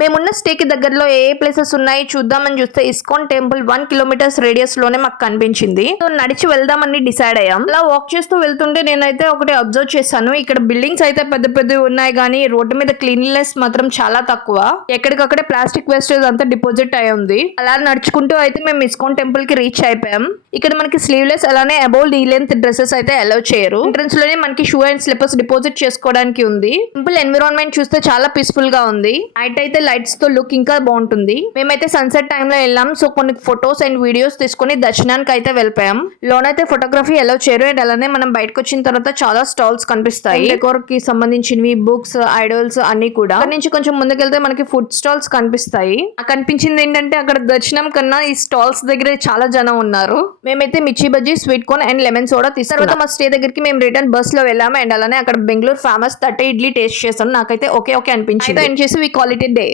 మేమున్న స్టేకి దగ్గరలో ఏ ప్లేసెస్ ఉన్నాయి చూద్దామని చూస్తే ఇస్కాన్ టెంపుల్ 1 కిలోమీటర్స్ రేడియస్ లోనే మాకు కనిపించింది. సో నడిచి వెళ్దామని డిసైడ్ అయ్యాం. అలా వాక్ చేస్తూ వెళ్తుంటే నేనైతే ఒకటి అబ్జర్వ్ చేశాను. ఇక్కడ బిల్డింగ్స్ అయితే పెద్ద పెద్ద ఉన్నాయి కానీ రోడ్డు మీద క్లీన్లెస్ మాత్రం చాలా తక్కువ. ఎక్కడికక్కడే ప్లాస్టిక్ వేస్టేజ్ అంతా డిపాజిట్ అయి ఉంది. అలా నడుచుకుంటూ అయితే మేము ఇస్కాన్ టెంపుల్ కి రీచ్ అయిపోయాం. ఇక్కడ మనకి స్లీవ్లెస్ అలానే అబౌవ్ నీ లెంత్ డ్రెస్సెస్ అయితే అలౌ చేయరు. ఎంట్రన్స్ లోనే మనకి షూ అండ్ స్లిప్పర్స్ డిపాజిట్ చేసుకోవడానికి ఉంది. టెంపుల్ ఎన్విరాన్మెంట్ చూస్తే చాలా పీస్ఫుల్ గా ఉంది. నైట్ అయితే లైట్స్ తో లుక్ ఇంకా బాగుంటుంది. మేమైతే సన్సెట్ టైమ్ లో వెళ్ళాం. సో కొన్ని ఫొటోస్ అండ్ వీడియోస్ తీసుకుని దర్శనానికి అయితే వెళ్ళిపోయాం. లోనైతే ఫోటోగ్రఫీ ఎలా చేయరు. అండ్ అలానే మనం బయటకు వచ్చిన తర్వాత చాలా స్టాల్స్ కనిపిస్తాయి. డెకోర్ కి సంబంధించినవి, బుక్స్, ఐడల్స్ అన్ని కూడా. అక్కడ నుంచి కొంచెం ముందుకెళ్తే మనకి ఫుడ్ స్టాల్స్ కనిపిస్తాయి. నాకు అనిపించింది ఏంటంటే అక్కడ దర్శనం కన్నా ఈ స్టాల్స్ దగ్గర చాలా జనం ఉన్నారు. మేమైతే మిర్చి bajji, sweet corn and lemon soda తీసుకున్నాం. తర్వాత మా స్టే దగ్గరికి మేము రిటర్న్ బస్ లో వెళ్ళాము. అండ్ అలానే అక్కడ బెంగళూరు ఫేమస్ తట్టే ఇడ్లీ టేస్ట్ చేసాం. నాకైతే ఓకే అనిపించింది. ఎండ్ చేసి we call it a day.